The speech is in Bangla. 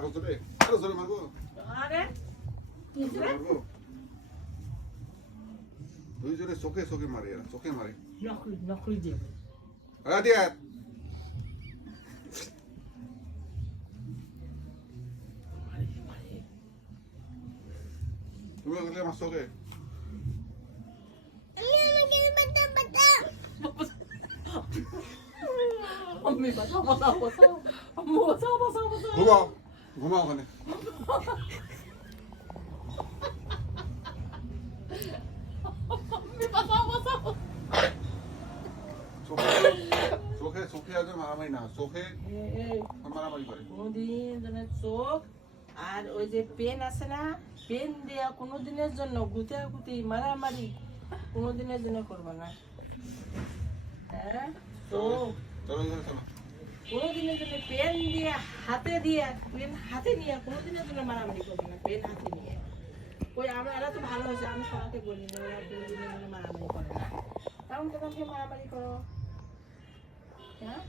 আরো জোরে মারবো আরে মারবো দুই জোরে চোখে চোখে মারে এরা চোখে মারে নকলি দিয়ে দিয়া তুমি ওকে মারছো ওকে अम्मी बताओ बताओ बताओ अम्मू बताओ बताओ बताओ ঘুমাও ঘুমাও ওখানে अम्मी बताओ बताओ চোখে চোখে আগে মারামারি না চোখে মারামারি করে কোনদিন জনের চোখ আর ওই যে পেন আছে না পেন দেয়া কোনোদিনের জন্য গুতাগুতি মারামারি কোনোদিনের জন্য করবা না হ্যাঁ তো কোনোদিনের জন্য পেন দিয়ে হাতে দিয়ে পেন হাতে নিয়ে কোনোদিনের জন্য মারামারি করবে না পেন হাতে নিয়ে ওই আমরা এরা তো ভালো হয়েছে আমি সবাইকে বলি না ওরা কোনোদিনের জন্য মারামারি করে না কারণ তোমাকে মারামারি করো হ্যাঁ